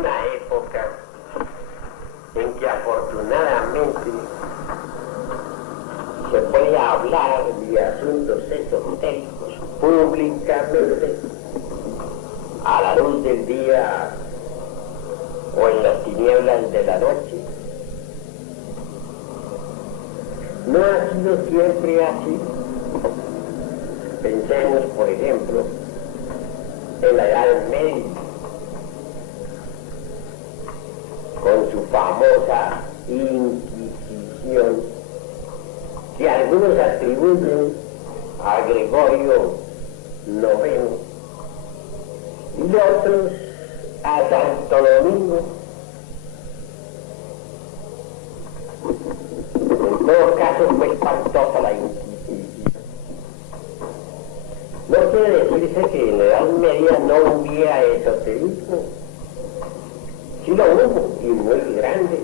una época en que afortunadamente se puede hablar de asuntos esotéricos públicamente a la luz del día o en las tinieblas de la noche. No ha sido siempre así. Pensemos, por ejemplo, en la Edad Media, con su famosa Inquisición, que algunos atribuyen a Gregorio IX y otros a Santo Domingo. En todo caso fue espantosa la Inquisición. No quiere decirse que en la Edad Media no hubiera esoterismo. Sí lo hubo, y muy grande.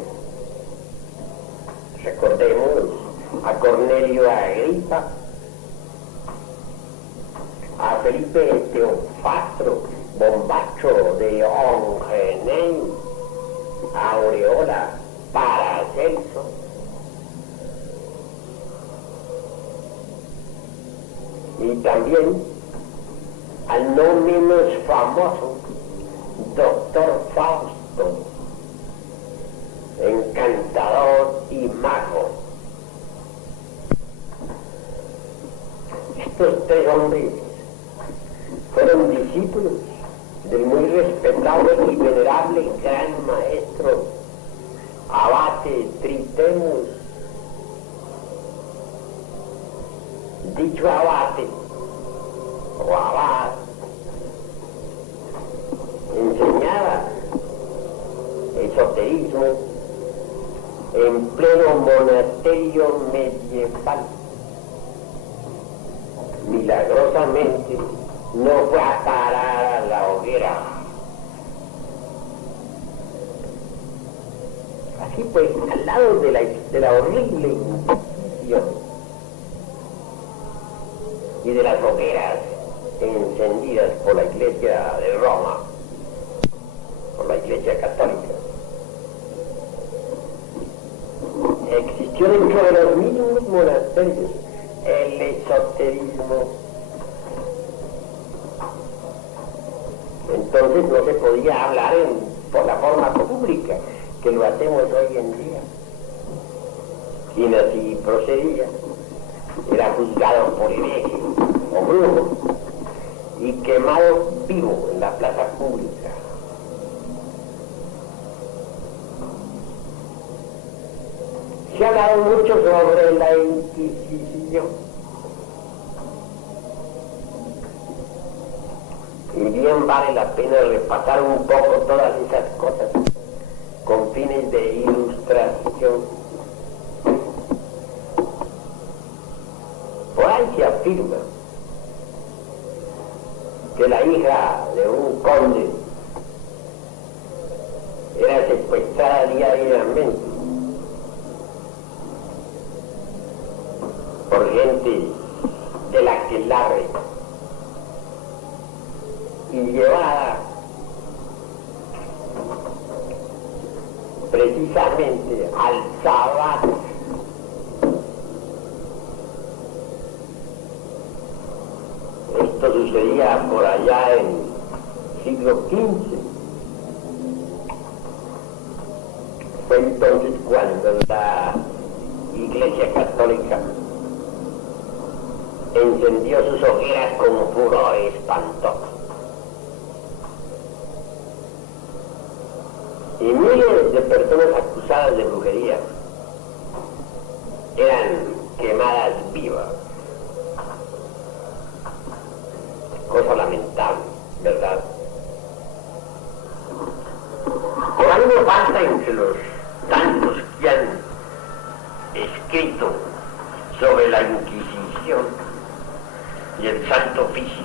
Recordemos a Cornelio Agripa, a Felipe Teofastro, Bombacho de Ongenay, a Aureola, Paracelso. Y también al no menos famoso Doctor Fausto, encantador y mago. Estos tres hombres fueron discípulos del muy respetable y venerable gran maestro Abate Tritemus. Dicho abate o abad enseñaba esoterismo en pleno monasterio medieval. Milagrosamente no fue a parar a la hoguera. Así pues, al lado de la horrible Inquisición y de las hogueras encendidas por la Iglesia de Roma, por la Iglesia Católica, existió dentro de los mismos monasterios el esoterismo. Entonces no se podía hablar por la forma pública que lo hacemos hoy en día. Quien así procedía era juzgado por hereje o brujo y quemado vivo en la plaza pública. Se ha hablado mucho sobre la Inquisición, y bien vale la pena repasar un poco todas esas cosas con fines de ilustración. Por ahí se afirma que la hija de un conde era secuestrada diariamente por gente de la aquelarre y llevada precisamente al Sabbat. Esto sucedía por allá en siglo XV. Fue entonces cuando la Iglesia Católica encendió sus hogueras con furor espantoso. Y miles de personas acusadas de brujería eran quemadas vivas. Cosa lamentable, ¿verdad? Por algo falta entre los tantos que han escrito sobre la Inquisición y el Santo Oficio.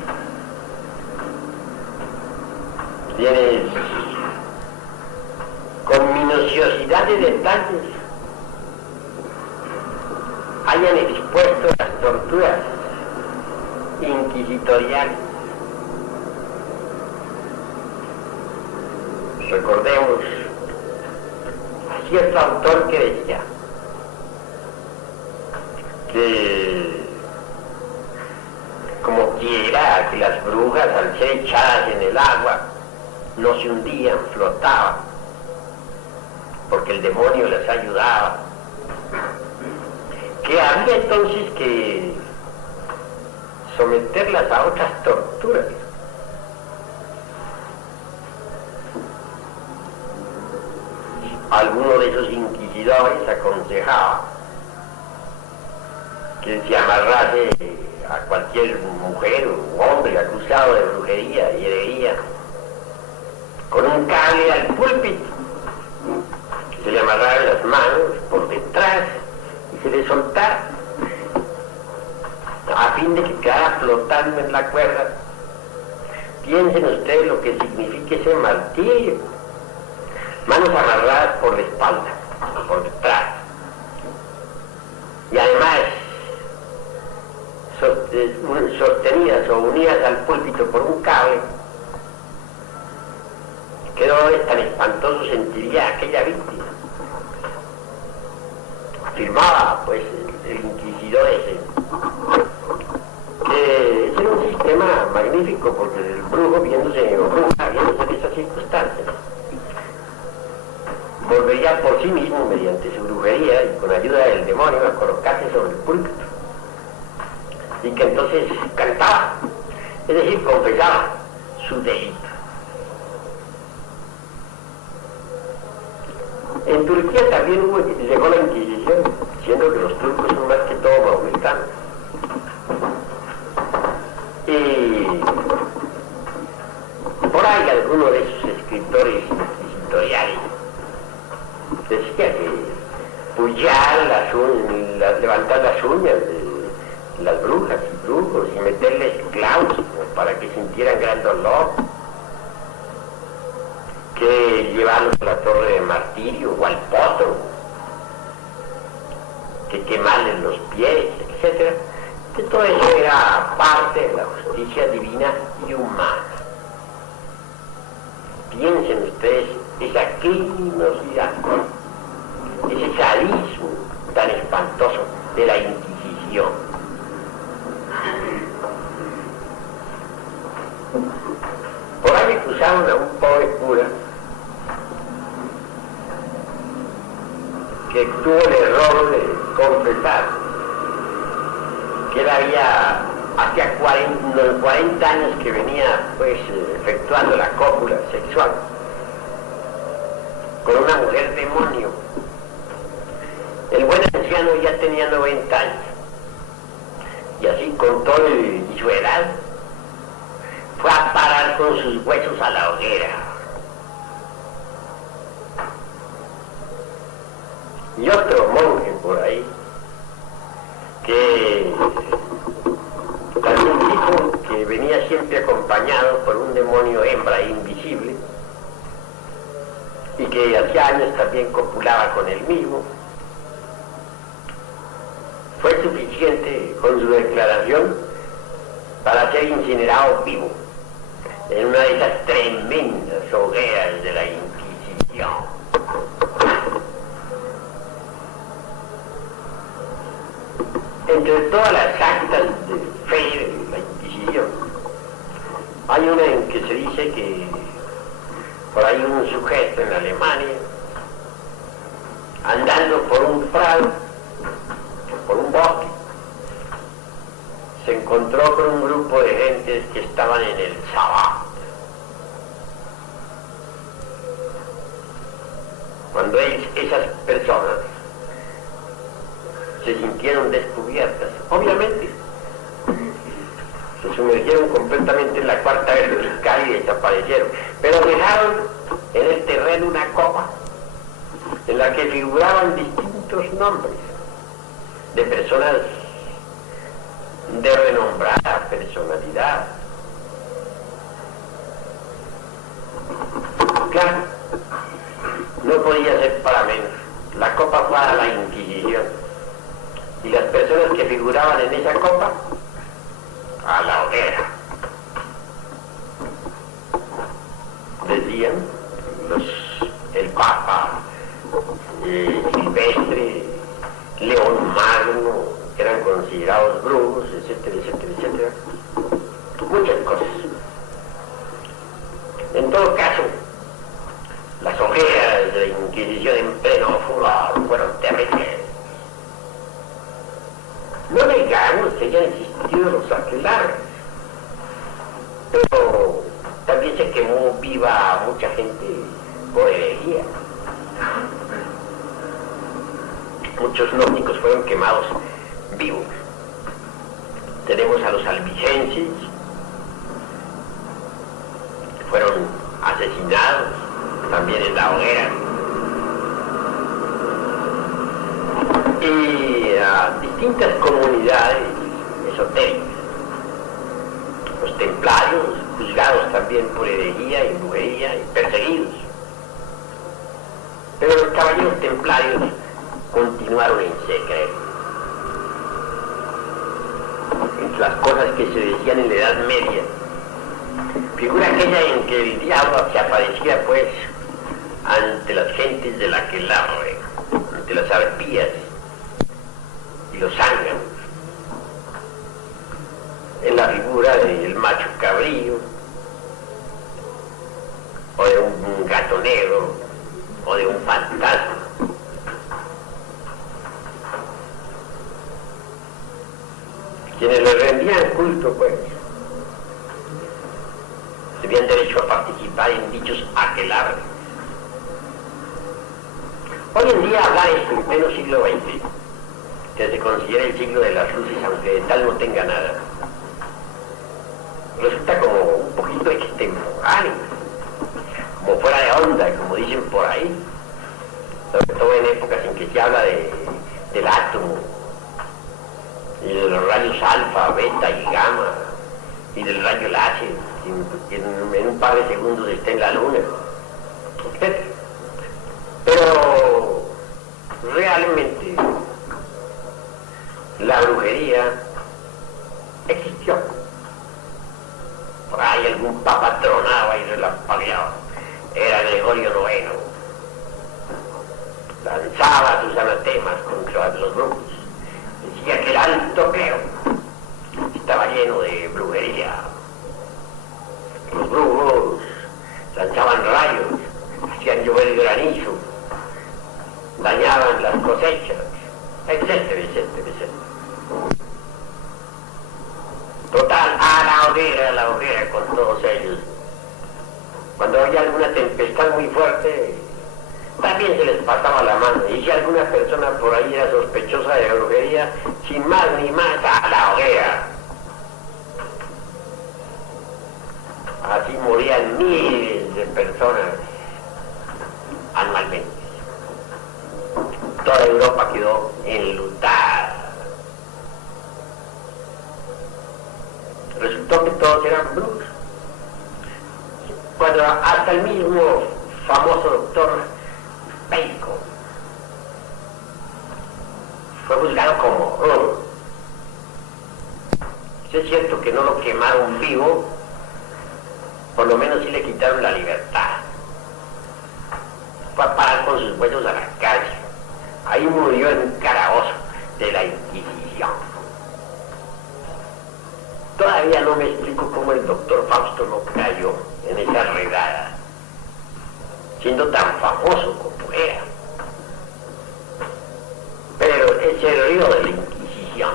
Tienes con minuciosidad de detalles hayan expuesto las torturas inquisitoriales. recordemos a cierto autor que decía que como quiera que las brujas al ser echadas en el agua no se hundían, flotaban, porque el demonio les ayudaba, que había entonces que someterlas a otras torturas. Alguno de esos inquisidores aconsejaba que se amarrase a cualquier mujer o hombre acusado de brujería y herería con un cable al púlpito, que se le amarraran las manos por detrás y se le soltara a fin de que quedara flotando en la cuerda. Piensen ustedes lo que significa ese martirio. Manos amarradas por la espalda, por detrás, y además sostenidas o unidas al púlpito por un cable. ¿Qué dolor tan espantoso sentiría aquella víctima? Afirmaba pues el inquisidor ese que ese era un sistema magnífico, porque el brujo viéndose en esas circunstancias volvería por sí mismo mediante su brujería y con ayuda del demonio a colocarse sobre el púlpito, y que entonces cantaba, es decir, confesaba su delito. En Turquía también llegó la Inquisición, siendo que los turcos son más que todo mahometanos. Y por ahí alguno de esos escritores inquisitoriales decía que pullar levantar las uñas de las brujas y brujos y meterles clavos para que sintieran gran dolor, que llevarlos a la torre de martirio o al potro, que quemarles los pies, etc. Que todo eso era parte de la justicia divina y humana. Piensen ustedes esa criminosidad, ese sadismo tan espantoso de la Inquisición. Por ahí acusaron a un pobre cura que tuvo el error de confesar que él hacía 40 años que venía pues efectuando la cópula sexual con una mujer demonio. El buen anciano ya tenía 90 años, y así con todo y su edad fue a parar con sus huesos a la hoguera. Y otro monje por ahí que también dijo que venía siempre acompañado por un demonio hembra invisible y que hacía años también copulaba con él mismo. Fue suficiente con su declaración para ser incinerado vivo en una de esas tremendas hogueras de la Inquisición. Entre todas las actas de fe de la Inquisición, hay una en que se dice que por ahí un sujeto en Alemania, andando por un prado, por un bosque, se encontró con un grupo de gentes que estaban en el sabbat. Cuando esas personas se sintieron descubiertas, obviamente se sumergieron completamente en la cuarta vertical y desaparecieron, pero dejaron en el terreno una copa en la que figuraban distintos nombres de personas de renombrada personalidad. Claro, no podía ser para menos. La copa fue a la Inquisición y las personas que figuraban en esa copa a la hoguera. Decían el Papa, Silvestre, León Magno, eran considerados brujos, etcétera, etcétera, etcétera. Muchas cosas. En todo caso, las hogueras de la Inquisición en pleno furor fueron terribles. No negamos que hayan existido los aquelarres, pero también se quemó viva a mucha gente por herejía. Muchos gnósticos fueron quemados vivos. Tenemos a los albigenses, que fueron asesinados también en la hoguera. Y a distintas comunidades esotéricas. Los templarios, juzgados también por herejía y brujería y perseguidos. Pero los caballeros templarios continuaron en secreto. Entre las cosas que se decían en la Edad Media, figura aquella en que el diablo se aparecía pues ante las gentes de la aquelarre, ante las arpías y los zánganos, en la figura del macho cabrío, o de un gato negro, o de un fantasma. Quienes le rendían culto, pues, tenían derecho a participar en dichos aquelarres. Hoy en día hablar esto en pleno siglo XX, que se considera el siglo de las luces, aunque de tal no tenga nada, resulta como un poquito extemporáneo, como fuera de onda, como dicen por ahí, sobre todo en épocas en que se habla del átomo, y de los rayos alfa, beta y gamma, y del rayo láser, que en un par de segundos está en la luna, etc. Pero realmente la brujería existió. Por ahí algún papa tronaba y relampagueaba. Era Gregorio IX. Lanzaba sus anatemas contra los brujos. Decía que el alto clero estaba lleno de brujería. Los brujos lanzaban rayos, hacían llover granizo, dañaban las cosechas, etcétera, etcétera, etcétera. Total, a la hoguera con todos ellos. Cuando había alguna tempestad muy fuerte, también se les pasaba la mano. Y si alguna persona por ahí era sospechosa de brujería, sin más ni más, a la hoguera. Así morían miles de personas anualmente. Toda Europa quedó enlutada. Resultó que todos eran brujos. Cuando hasta el mismo famoso doctor Bacon fue juzgado como brujo. Si es cierto que no lo quemaron vivo, por lo menos sí le quitaron la libertad. Fue a parar con sus huesos a la cárcel. Ahí murió en un calabozo de la Inquisición. Todavía no me explico cómo el doctor Fausto no cayó en esa redada, siendo tan famoso como era. Pero ese río de la Inquisición.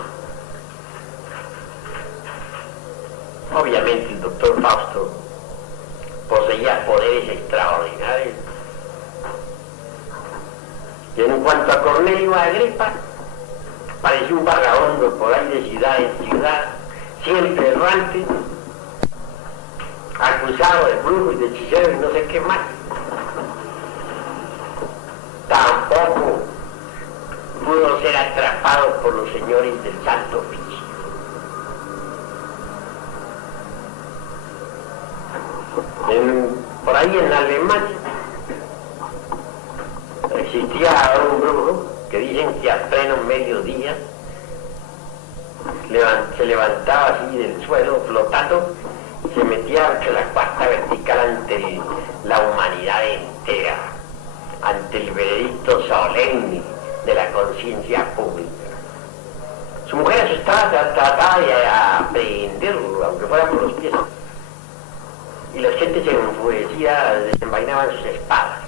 Obviamente el doctor Fausto poseía poderes extraordinarios. Y en cuanto a Cornelio Agripa, parecía un vagabundo por ahí de ciudad en ciudad, siempre errante, acusado de brujo y de hechicero y no sé qué más. Tampoco pudo ser atrapado por los señores del Santo Oficio. Por ahí en Alemania existía un brujo que dicen que a pleno mediodía se levantaba así del suelo flotando se metía entre la cuarta vertical ante la humanidad entera, ante el veredicto solemne de la conciencia pública. Su mujer asustaba trataba de aprehenderlo, aunque fuera por los pies, y la gente se enfurecía, desenvainaban sus espadas,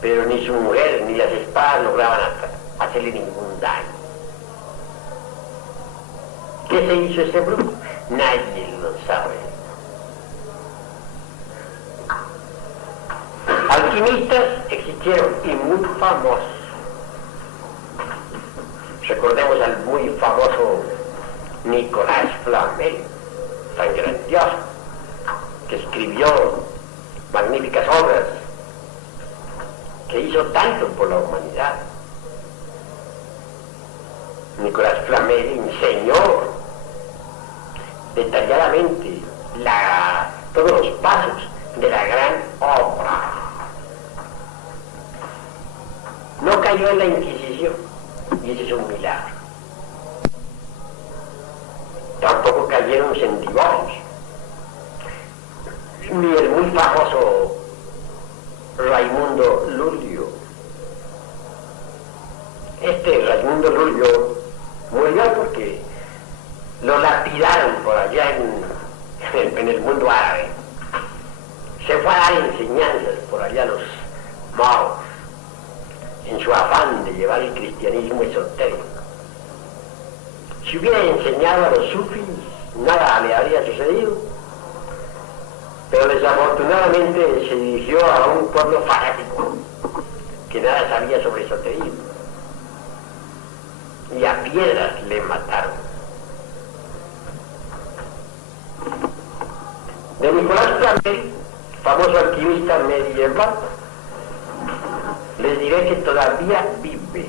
pero ni su mujer ni las espadas lograban hacerle ningún daño. ¿Qué se hizo este brujo? Nadie lo sabe. Alquimistas existieron y muy famosos. Recordemos al muy famoso Nicolás Flamel, tan grandioso, que escribió magníficas obras, que hizo tanto por la humanidad. Nicolás Flamel enseñó detalladamente todos los pasos de la gran obra. No cayó en la Inquisición, y ese es un milagro. Tampoco cayeron en divorcios. Ni el muy famoso Raimundo Lulio. Este Raimundo Lulio murió porque lo lapidaron por allá en el mundo árabe. Se fue a dar enseñanzas por allá a los moros, en su afán de llevar el cristianismo esotérico. Si hubiera enseñado a los sufis, nada le habría sucedido, pero desafortunadamente se dirigió a un pueblo fanático que nada sabía sobre esoterismo, y a piedras le mataron. De Nicolás Flamel, famoso alquimista medieval, les diré que todavía vive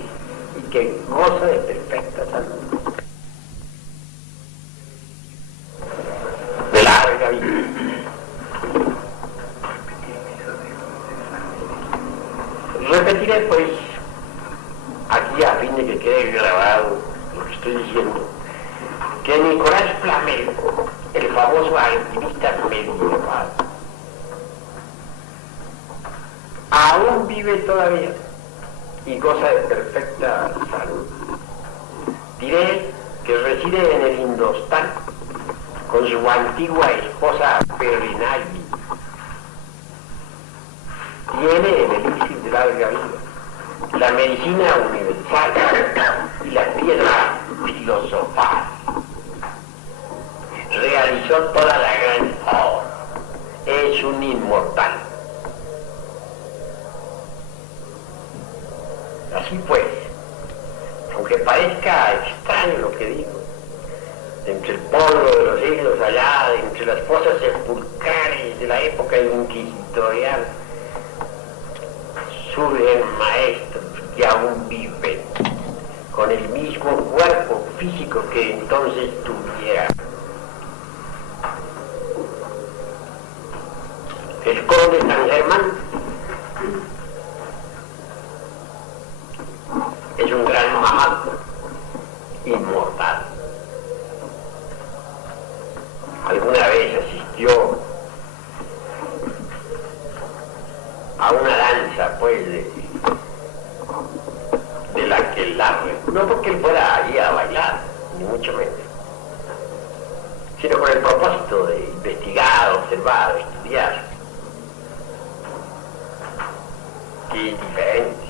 y que goza de perfecta salud, de larga vida. Repetiré pues aquí, a fin de que quede grabado lo que estoy diciendo, que Nicolás Flamel, el famoso alquimista medieval, aún vive todavía y goza de perfecta salud. Diré que reside en el Indostán con su antigua esposa Perinagi. Tiene el elixir de larga vida, la medicina universal y la piedra filosofal. Realizó toda la gran obra. Es un inmortal. Así pues, aunque parezca extraño lo que digo, entre el polvo de los siglos allá, entre las fosas sepulcrales de la época inquisitorial, surgen maestros que aún viven con el mismo cuerpo físico que entonces tuviera. El conde San Germán es un gran mahatma inmortal. Alguna vez asistió a una danza, pues, de la que no porque él fuera allí a bailar, ni mucho menos, sino con el propósito de investigar, observar, estudiar. Que es diferente.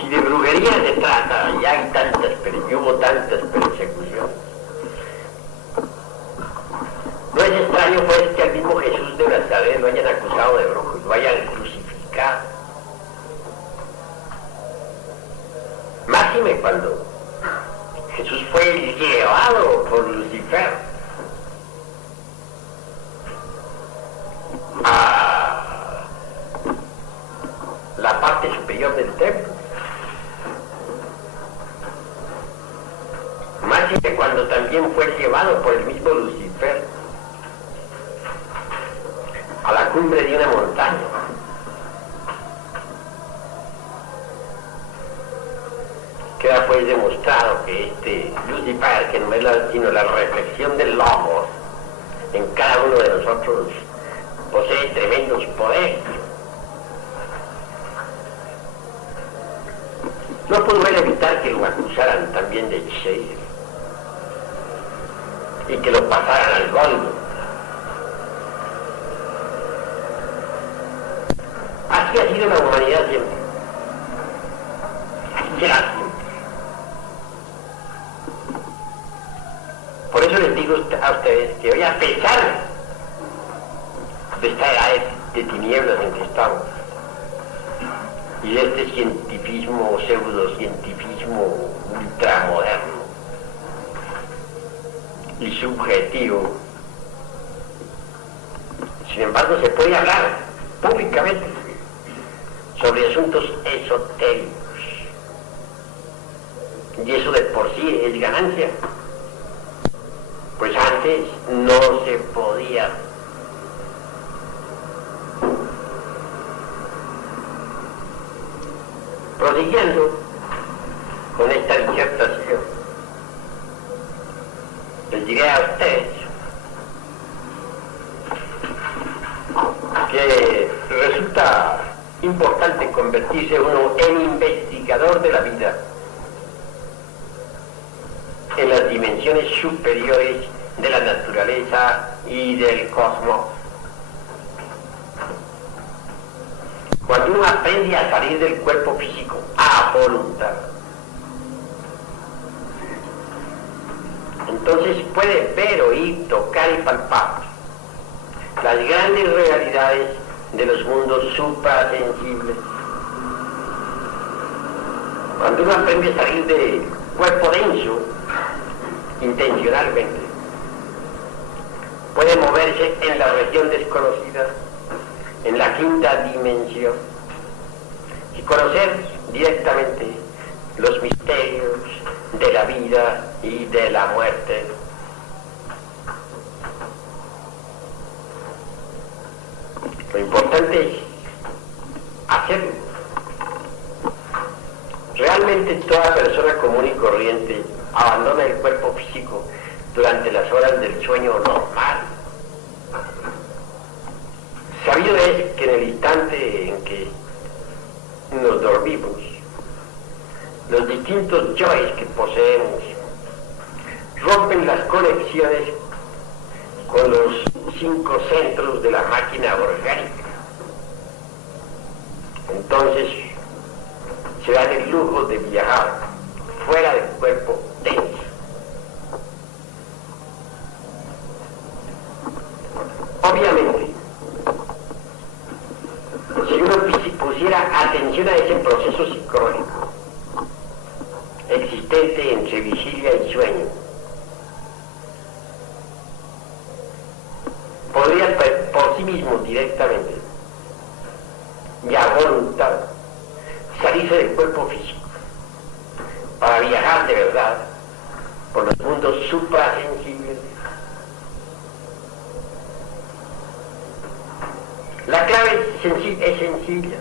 Si de brujería se trata, y hay hubo tantas persecuciones, no es extraño pues que al mismo Jesús de Nazaret lo hayan acusado de brujo y lo hayan crucificado. Máxime cuando Jesús fue llevado por Lucifer a la parte superior del templo. Máxime cuando también fue llevado por el mismo Lucifer a la cumbre de una montaña. Queda pues demostrado que sino la reflexión del logos en cada uno de nosotros posee tremendos poderes. No pudo él evitar que lo acusaran también de hechicero y que lo pasaran al golpe. Así ha sido la humanidad siempre. Así será siempre. Por eso les digo a ustedes que hoy, a pesar de esta edad de tinieblas en que estamos, y de este cientificismo, pseudocientificismo ultramoderno y subjetivo, sin embargo se puede hablar públicamente sobre asuntos esotéricos, y eso de por sí es ganancia, pues antes no se podía. Prosiguiendo con esta disertación, les diré a ustedes que resulta importante convertirse uno en investigador de la vida en las dimensiones superiores de la naturaleza y del cosmos. Cuando uno aprende a salir del cuerpo físico a voluntad, entonces puede ver, oír, tocar y palpar las grandes realidades de los mundos suprasensibles. Cuando uno aprende a salir del cuerpo denso intencionalmente, puede moverse en la región desconocida, en la quinta dimensión, y conocer directamente los misterios de la vida y de la muerte. Lo importante es hacerlo. Realmente toda persona común y corriente abandona el cuerpo físico durante las horas del sueño normal. Sabido es que en el instante en que nos dormimos, los distintos yoes que poseemos rompen las conexiones con los 5 centros de la máquina orgánica. Entonces se dan el lujo de viajar fuera del cuerpo denso. Obviamente, si uno pusiera atención a ese proceso psicológico existente entre vigilia y sueño, podría por sí mismo directamente y a voluntad salirse del cuerpo físico para viajar de verdad por los mundos suprasensibles. La clave es sencilla.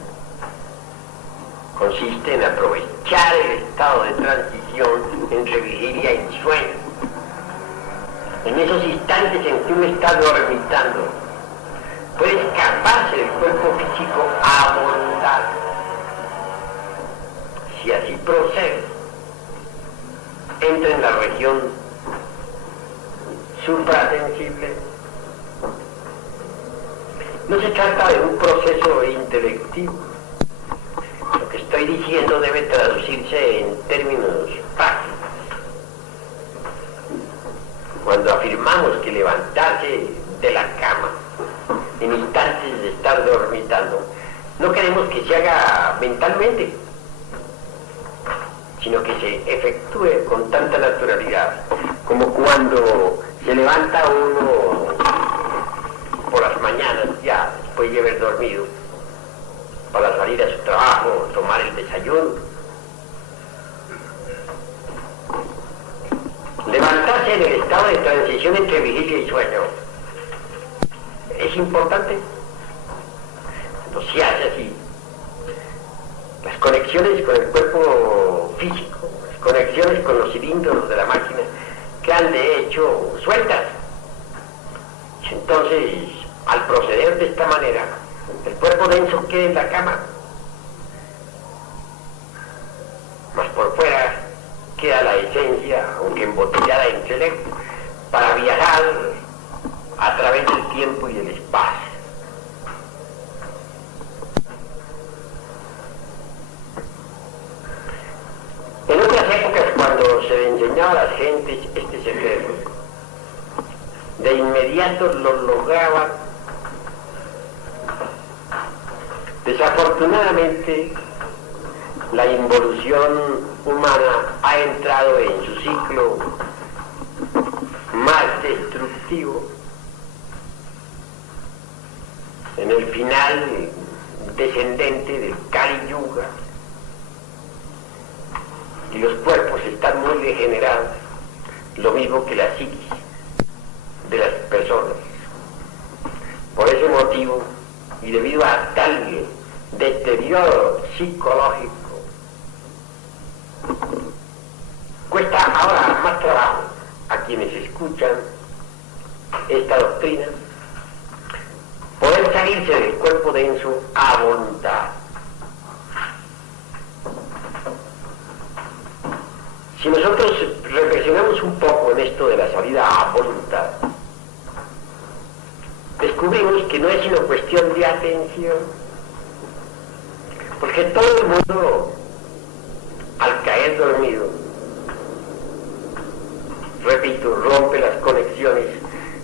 Consiste en aprovechar el estado de transición entre vigilia y sueño. En esos instantes en que uno está dormitando, puede escaparse del cuerpo físico a voluntad. Si así procede, entra en la región suprasensible. No se trata de un proceso intelectivo. Lo que estoy diciendo debe traducirse en términos prácticos. Cuando afirmamos que levantarse de la cama en instantes de estar dormitando, no queremos que se haga mentalmente, sino que se efectúe con tanta naturalidad como cuando se levanta uno por las mañanas, ya después de haber dormido, para salir a su trabajo, tomar el desayuno. Levantarse en el estado de transición entre vigilia y sueño es importante. Cuando se hace así, las conexiones con el cuerpo físico, las conexiones con los cilindros de la máquina, quedan de hecho sueltas. Entonces, al proceder de esta manera, el cuerpo denso queda en la cama, mas por fuera queda la esencia, aunque embotellada entre el éter, para viajar a través del tiempo y del espacio. En otras épocas, cuando se le enseñaba a las gentes este secreto, de inmediato lo lograban. Desafortunadamente, la involución humana ha entrado en su ciclo más destructivo, en el final descendente del Kali Yuga, y los cuerpos están muy degenerados, lo mismo que la psiquis de las personas. Por ese motivo, y debido a tal deterioro psicológico, cuesta ahora más trabajo a quienes escuchan esta doctrina poder salirse del cuerpo denso a voluntad. Si nosotros reflexionamos un poco en esto de la salida a voluntad, descubrimos que no es sino cuestión de atención, porque todo el mundo, al caer dormido, repito, rompe las conexiones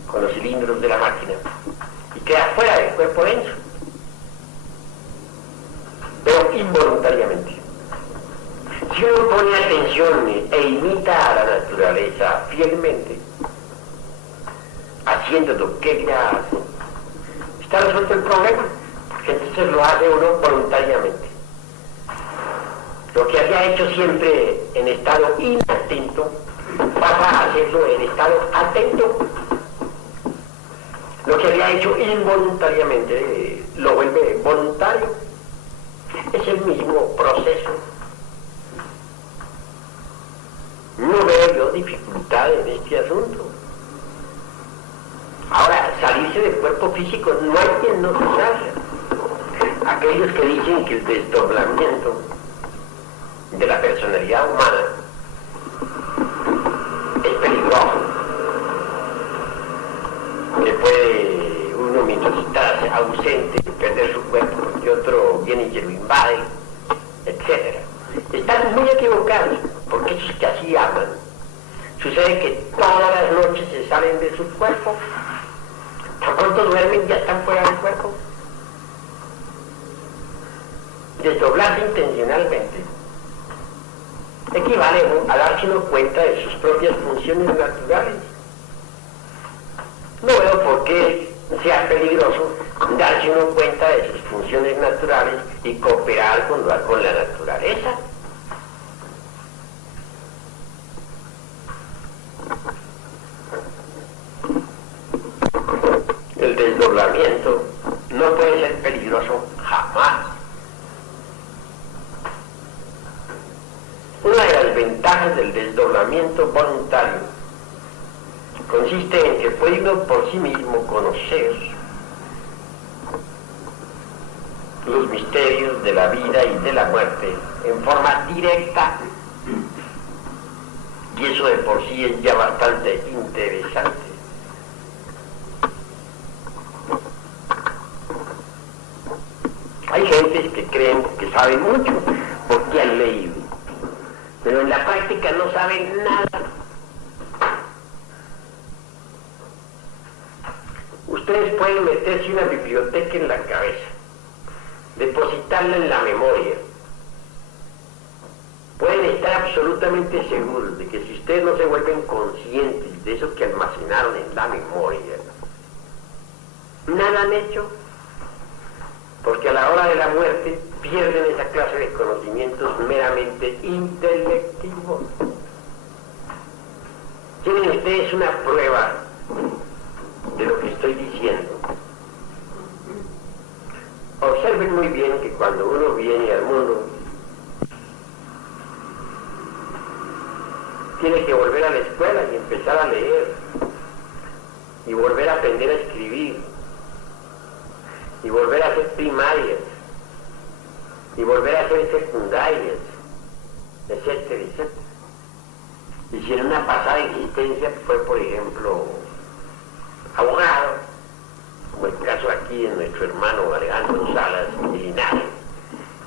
con los cilindros de la máquina y queda fuera del cuerpo denso, pero involuntariamente. Si uno pone atención e imita a la naturaleza fielmente, haciendo lo que ella hace, está resuelto el problema, porque entonces lo hace uno voluntariamente. Lo que había hecho siempre en estado inatento, pasa a hacerlo en estado atento. Lo que había hecho involuntariamente lo vuelve voluntario. Es el mismo proceso. No veo yo dificultad en este asunto. Ahora, salirse del cuerpo físico, no hay quien no se salga. Aquellos que dicen que el desdoblamiento de la personalidad humana es peligroso, que puede uno mientras está ausente perder su cuerpo porque otro viene y se lo invade, etc. Están muy equivocados, porque esos que así hablan, sucede que todas las noches se salen de sus cuerpos, tan pronto duermen ya están fuera del cuerpo. Desdoblarse intencionalmente equivale a darse uno cuenta de sus propias funciones naturales. No veo por qué sea peligroso darse uno cuenta de sus funciones naturales y cooperar con la naturaleza. El desdoblamiento no puede ser peligroso jamás. Una de las ventajas del desdoblamiento voluntario consiste en que puede uno por sí mismo conocer los misterios de la vida y de la muerte en forma directa, y eso de por sí es ya bastante interesante. Hay gentes que creen que saben mucho porque han leído, pero en la práctica no saben nada. Ustedes pueden meterse una biblioteca en la cabeza, depositarla en la memoria. Pueden estar absolutamente seguros de que si ustedes no se vuelven conscientes de eso que almacenaron en la memoria, nada han hecho, porque a la hora de la muerte pierden esa clase de conocimientos meramente intelectivos. Tienen ustedes una prueba de lo que estoy diciendo. Observen muy bien que cuando uno viene al mundo, tiene que volver a la escuela y empezar a leer, y volver a aprender a escribir, y volver a hacer primarias, y volver a hacer secundarias, etcétera, etcétera. Y si en una pasada existencia fue, por ejemplo, abogado, como el caso aquí de nuestro hermano Alejandro Salas de Linares,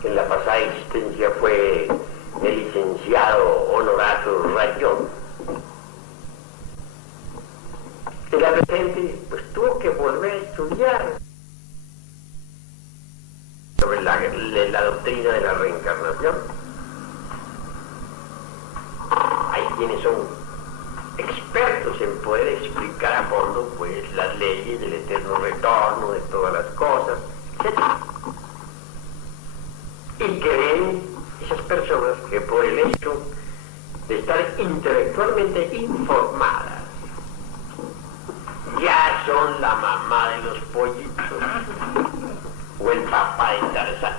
que en la pasada existencia fue el licenciado Honorato Rayón, en la presente pues tuvo que volver a estudiar sobre la doctrina de la reencarnación. Hay quienes son expertos en poder explicar a fondo pues las leyes del eterno retorno de todas las cosas, etc. Y que ven esas personas que por el hecho de estar intelectualmente informadas ya son la mamá de los pollitos o el papá de Tarzán.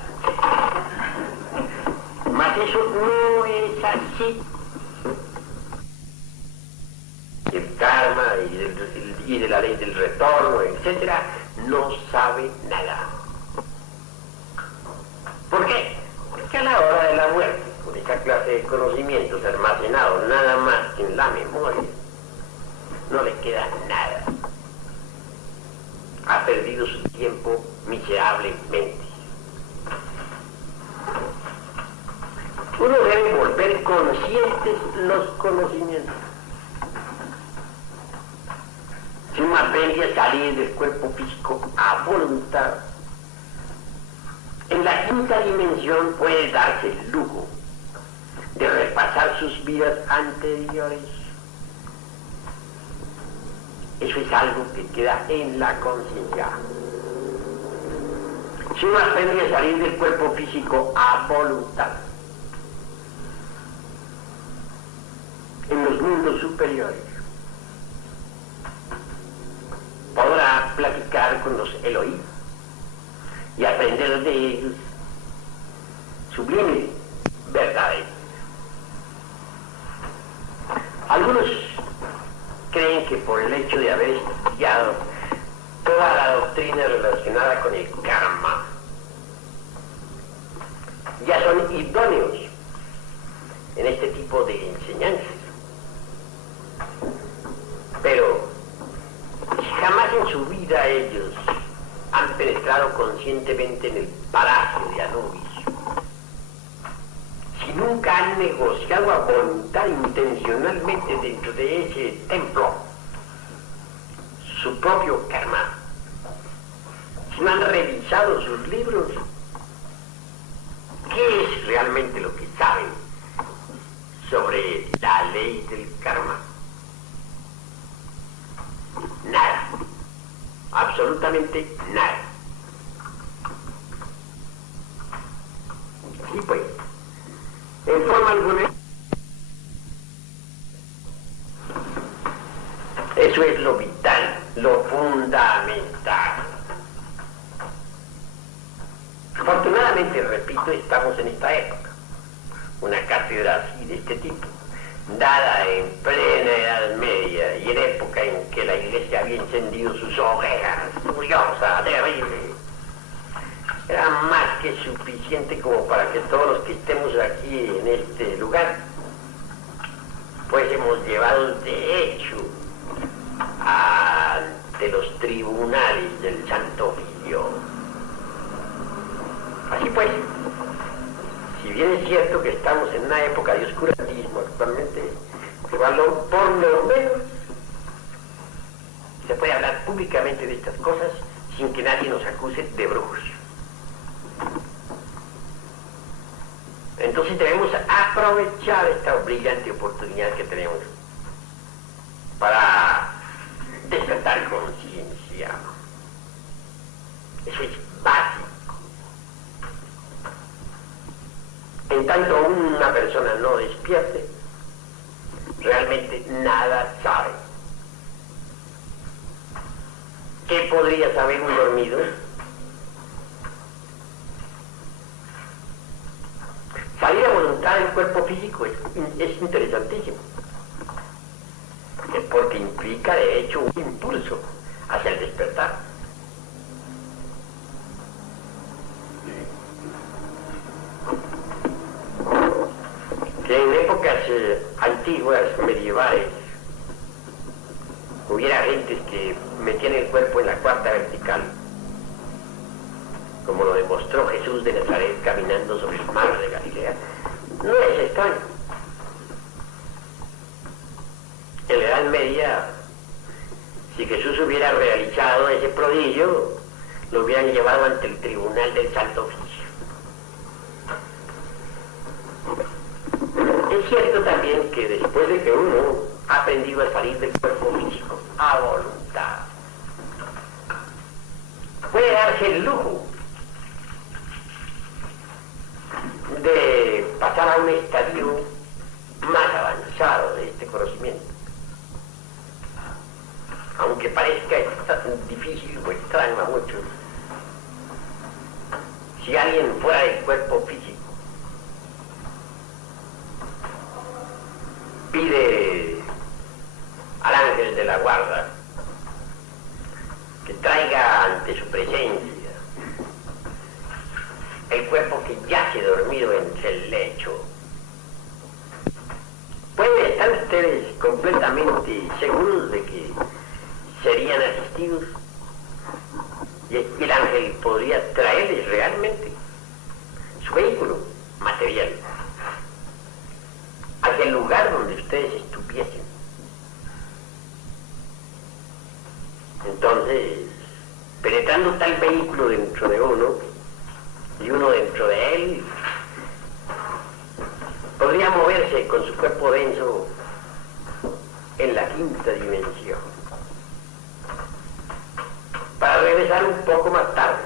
Mas eso no es así. El karma y de la ley del retorno, etcétera, no sabe nada. ¿Por qué? Porque a la hora de la muerte, con esa clase de conocimientos almacenados nada más que en la memoria, no le queda nada. Ha perdido su tiempo miserablemente. Uno debe volver conscientes los conocimientos. Si uno aprende a salir del cuerpo físico a voluntad, en la quinta dimensión puede darse el lujo de repasar sus vidas anteriores. Eso es algo que queda en la conciencia. Si uno aprende a salir del cuerpo físico a voluntad, en los mundos superiores, podrá platicar con los Elohim y aprender de ellos sublimes verdades. Algunos creen que por el hecho de haber estudiado toda la doctrina relacionada con el karma, ya son idóneos en este tipo de enseñanzas. Pero si jamás en su vida ellos han penetrado conscientemente en el palacio de Anubis, si nunca han negociado a voluntad intencionalmente dentro de ese templo su propio karma, si no han revisado sus libros, ¿qué es realmente lo que saben sobre la ley del karma? Nada, absolutamente nada. Y pues, en forma alguna, eso es lo vital, lo fundamental. Afortunadamente, repito, estamos en esta época, una cátedra así de este tipo, dada en plena Edad Media y en época en que la Iglesia había encendido sus hogueras, furiosa, terrible. Era más que suficiente como para que todos los que estemos aquí en este lugar fuésemos llevados de hecho ante los tribunales del Santo Oficio. Así pues, si bien es cierto que estamos en una época de oscurantismo actualmente, por lo menos se puede hablar públicamente de estas cosas sin que nadie nos acuse de brujos. Entonces debemos aprovechar esta brillante oportunidad que tenemos para despertar conciencia. Eso es básico. En tanto una persona no despierte, realmente nada sabe. ¿Qué podría saber un dormido? Salir a voluntad del cuerpo físico es interesantísimo. porque implica de hecho un impulso hacia el despertar. Que en épocas antiguas, medievales, hubiera gentes que metían el cuerpo en la cuarta vertical, como lo demostró Jesús de Nazaret caminando sobre el mar de Galilea, no es extraño. En la Edad Media, si Jesús hubiera realizado ese prodigio, lo hubieran llevado ante el tribunal del Santo Oficio. Es cierto también que después de que uno ha aprendido a salir del cuerpo físico a voluntad, puede darse el lujo de pasar a un estadio más avanzado de este conocimiento. Aunque parezca difícil o extraño a muchos, si alguien fuera del cuerpo físico pide al ángel de la guarda que traiga ante su presencia el cuerpo que yace dormido entre el lecho, pueden estar ustedes completamente seguros de que serían asistidos y el ángel podría traerles realmente su vehículo material hacia el lugar donde ustedes estuviesen. Entonces, penetrando tal vehículo dentro de uno y uno dentro de él, podría moverse con su cuerpo denso en la quinta dimensión, para regresar un poco más tarde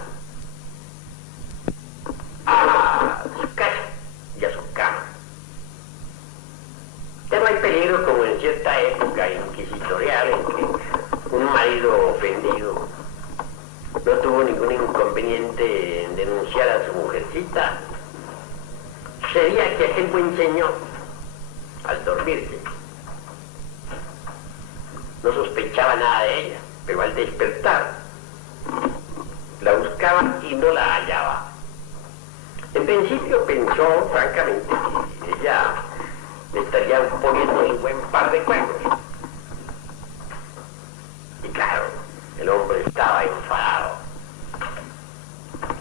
a su casa y a su cama. Ya no hay peligro como en cierta época inquisitorial en que un marido ofendido no tuvo ningún inconveniente en denunciar a su mujercita. Sería que aquel buen señor, al dormirse, no sospechaba nada de ella, pero al despertar la buscaba y no la hallaba. En principio pensó francamente que ella le estaría poniendo un buen par de cuernos. Y claro, el hombre estaba enfadado.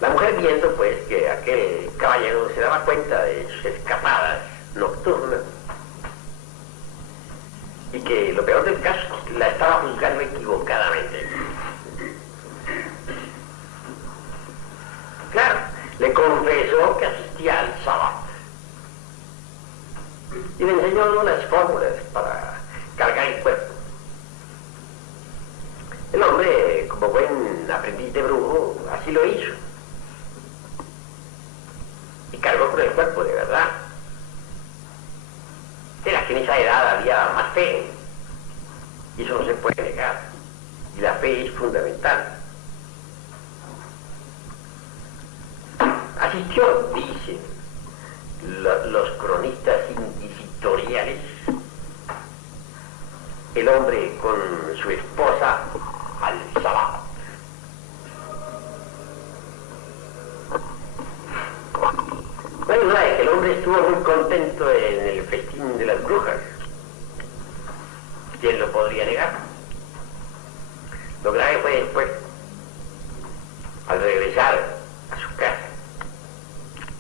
La mujer, viendo pues que aquel caballero se daba cuenta de sus escapadas nocturnas y que lo peor del caso es que la estaba juzgando equivocadamente, claro, le confesó que asistía al sábado y le enseñó unas fórmulas para cargar el cuerpo. El hombre, como buen aprendiz de brujo, así lo hizo y cargó con el cuerpo de verdad. Era que en esa edad había más fe, y eso no se puede negar, y la fe es fundamental. Asistió, dicen los cronistas inquisitoriales, el hombre con su esposa al sábado. Bueno, no es que el hombre estuvo muy contento en el festín de las brujas. ¿Quién lo podría negar? Lo grave fue después, al regresar a su casa,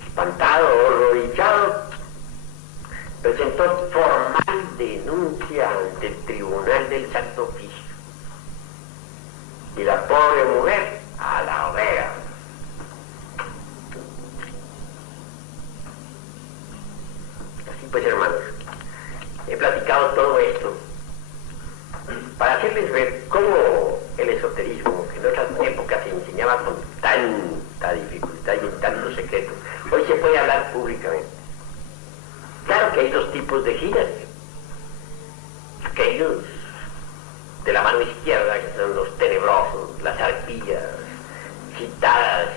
espantado, horrorizado, presentó formal denuncia ante el tribunal del Santo Oficio. Y la pobre mujer a la hoguera. Así pues, hermanos, he platicado todo esto para hacerles ver cómo el esoterismo, que en otras épocas se enseñaba con tanta dificultad y en tanto secreto, hoy se puede hablar públicamente. Claro que hay dos tipos de giras. Aquellos de la mano izquierda, que son los tenebrosos, las arpías, citadas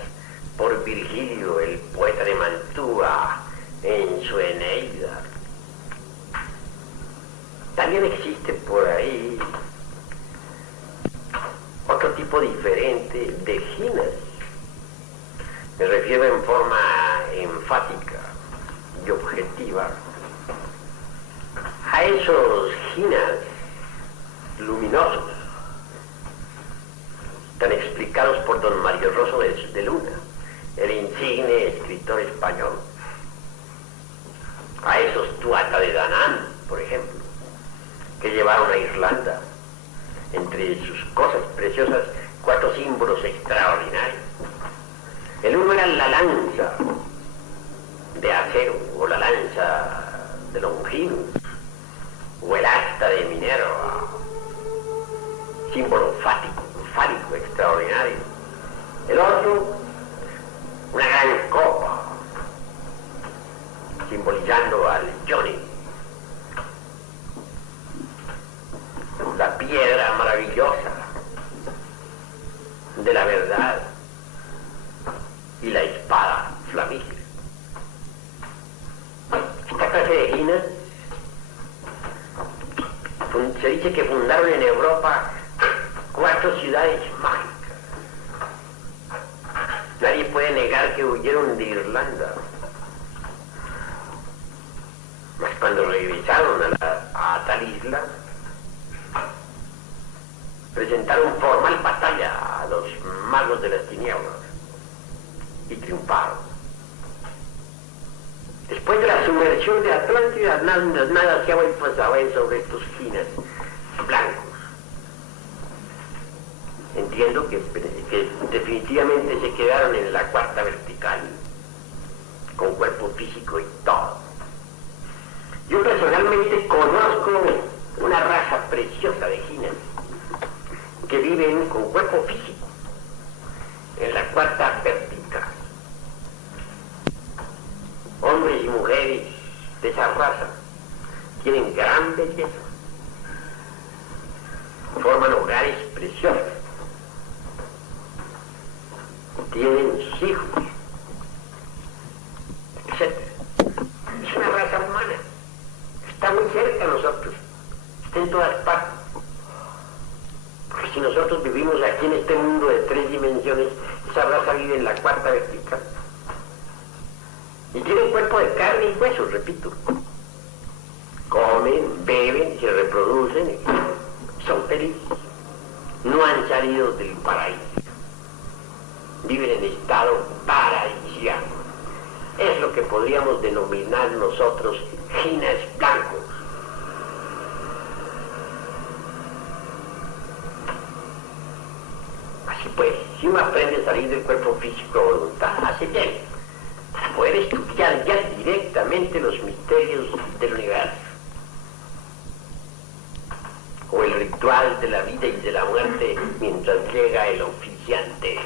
por Virgilio, el poeta de Mantua, en su Eneida. También existe por ahí tipo diferente de jinas. Me refiero en forma enfática y objetiva a esos jinas luminosos, tan explicados por don Mario Rosso de Luna, el insigne escritor español. A esos Tuatha de Danann, por ejemplo, que llevaron a Irlanda, entre sus cosas preciosas, 4 símbolos extraordinarios. El uno era la lanza de acero, o la lanza de Longinus, o el asta de Minerva, símbolo fálico extraordinario. El otro, una gran copa, simbolizando al Johnny. La piedra maravillosa de la verdad y la espada flamígera. Esta clase de jinas se dice que fundaron en Europa 4 ciudades mágicas. Nadie puede negar que huyeron de Irlanda. Mas cuando regresaron a tal isla, presentaron formal batalla a los magos de las tinieblas y triunfaron. Después de la sumersión de Atlántida, nada se ha vuelto a saber sobre estos jinas blancos. Entiendo que definitivamente se quedaron en la cuarta vertical, con cuerpo físico y todo. Yo personalmente conozco una raza preciosa de jinas que viven con cuerpo físico en la cuarta vertical. Hombres y mujeres de esa raza tienen gran belleza, forman hogares preciosos, tienen sus hijos, etc. Es una raza humana, está muy cerca de nosotros, está en todas partes. Porque si nosotros vivimos aquí en este mundo de 3 dimensiones, esa raza vive en la cuarta vertical. Y tiene un cuerpo de carne y hueso, repito. Comen, beben, se reproducen y son felices. No han salido del paraíso. Viven en estado paradisíaco. Es lo que podríamos denominar nosotros jinas blancos. Así pues, si uno aprende a salir del cuerpo físico a voluntad, hace bien, para poder estudiar ya directamente los misterios del universo, o el ritual de la vida y de la muerte mientras llega el oficiante.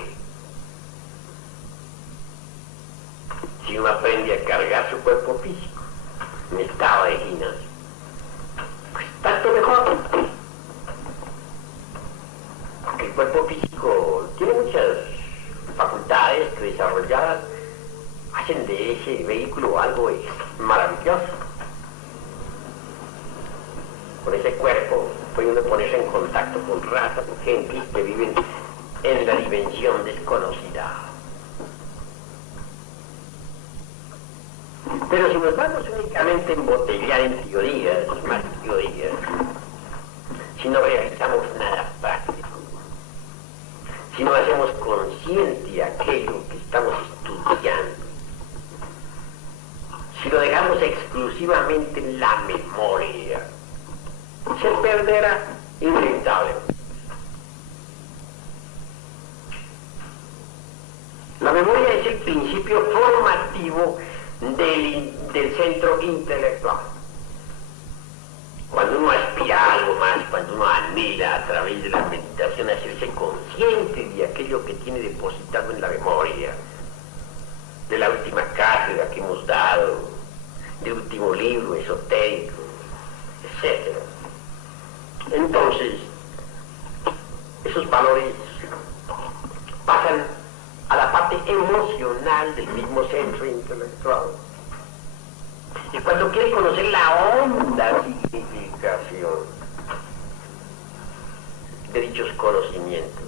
Si uno aprende a cargar su cuerpo físico en estado de jinas, pues tanto mejor. Porque el cuerpo físico tiene muchas facultades que desarrolladas hacen de ese vehículo algo maravilloso. Con ese cuerpo puede uno ponerse en contacto con razas, con gentes que viven en la dimensión desconocida. Pero si nos vamos únicamente a embotellar en teorías, más teorías, si no realizamos nada práctico, si no hacemos consciente aquello que estamos estudiando, si lo dejamos exclusivamente en la memoria, se perderá inevitablemente. La memoria es el principio formativo del centro intelectual. Cuando uno aspira a algo más, cuando uno anhela a través de la meditación hacerse consciente de aquello que tiene depositado en la memoria, de la última cátedra que hemos dado, del último libro esotérico, etc. Entonces, esos valores pasan a la parte emocional del mismo centro intelectual. Y cuando quiere conocer la honda significación de dichos conocimientos,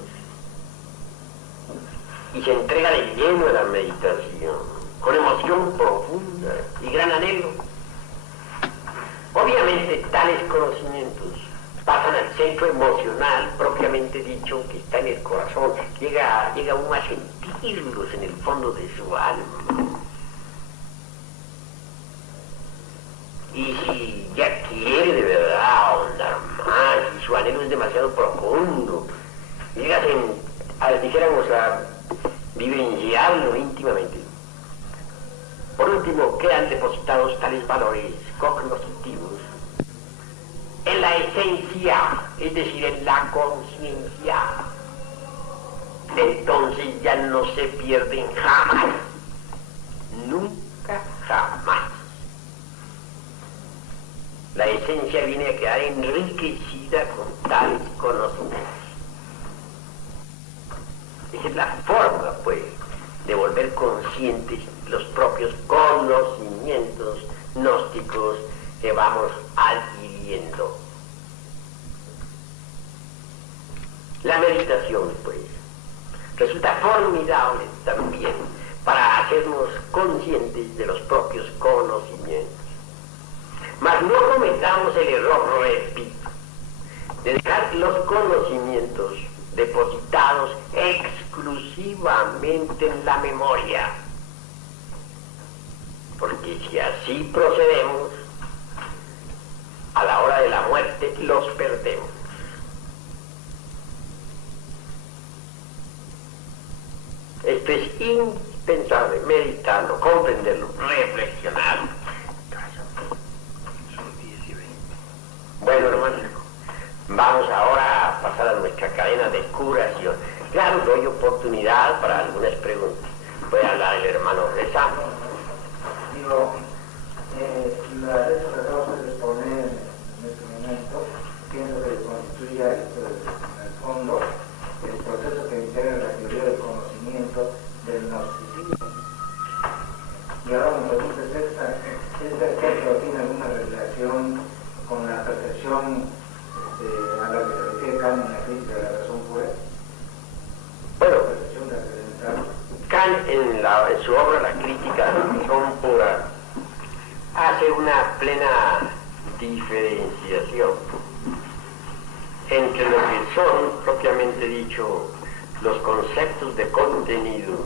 y se entrega de lleno a la meditación, con emoción profunda y gran anhelo. Obviamente tales conocimientos pasan al centro emocional propiamente dicho, que está en el corazón. Llega uno a sentirlos en el fondo de su alma. Y si ya quiere de verdad ahondar más, y su anhelo es demasiado profundo, llega dijéramos, a vivenciarlo íntimamente. Por último, quedan depositados tales valores cognoscitivos en la esencia, es decir, en la conciencia. Entonces ya no se pierden jamás, nunca jamás. La esencia viene a quedar enriquecida con tales conocimientos. Esa es la forma, pues, de volver conscientes los propios conocimientos gnósticos que vamos adquiriendo. La meditación, pues, resulta formidable también para hacernos conscientes de los propios conocimientos. Mas no cometamos el error, repito, de dejar los conocimientos depositados exclusivamente en la memoria. Porque si así procedemos, a la hora de la muerte los perdemos. Esto es indispensable, meditarlo, comprenderlo, reflexionarlo. Bueno, hermanos, vamos ahora a pasar a nuestra cadena de curación. Claro, doy oportunidad para algunas preguntas. Puede hablar el hermano Reza. Digo, la de eso que acabas de exponer en este momento, pienso que constituye en el fondo el proceso que integra la teoría del conocimiento del gnosticismo. Y ahora me preguntas ¿es verdad que tiene alguna relación con la percepción a la que se refiere Kant en la crítica de la razón pura? Bueno, La percepción trascendental. Kant en su obra La crítica de la razón pura hace una plena diferenciación entre lo que son, propiamente dicho, los conceptos de contenido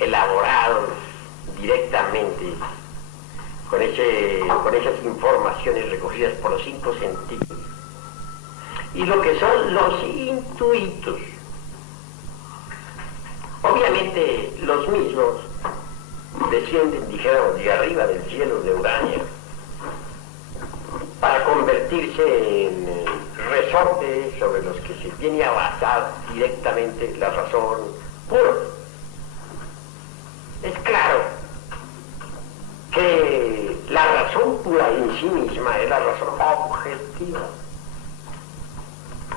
elaborados directamente con esas informaciones recogidas por los 5 sentidos, y lo que son los intuitos. Obviamente los mismos descienden, dijéramos, de arriba del cielo de Urania para convertirse en resortes sobre los que se viene a basar directamente la razón pura. Es claro que la razón pura en sí misma es la razón objetiva,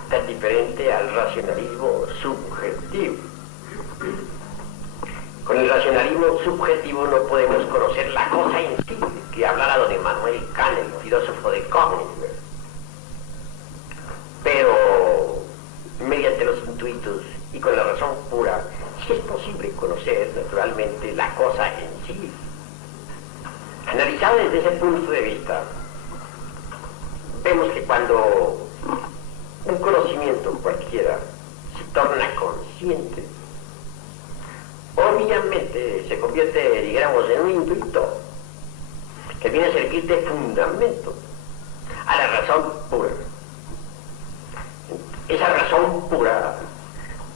tan diferente al racionalismo subjetivo. Con el racionalismo subjetivo no podemos conocer la cosa en sí, que hablara don Emmanuel Kant, el filósofo de Königsberg. Pero mediante los intuitos y con la razón pura, sí es posible conocer naturalmente la cosa en sí. Analizado desde ese punto de vista, vemos que cuando un conocimiento cualquiera se torna consciente, obviamente se convierte, digamos, en un intuito que viene a servir de fundamento a la razón pura. Esa razón pura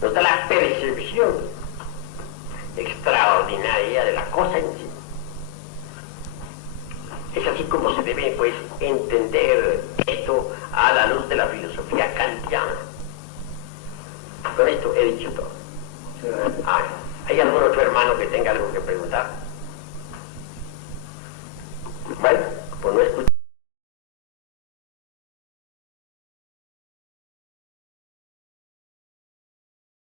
nos da la percepción extraordinaria de la cosa en sí. Es así como se debe, pues, entender esto a la luz de la filosofía kantiana. Con esto he dicho todo. ¿Hay algún otro hermano que tenga algo que preguntar?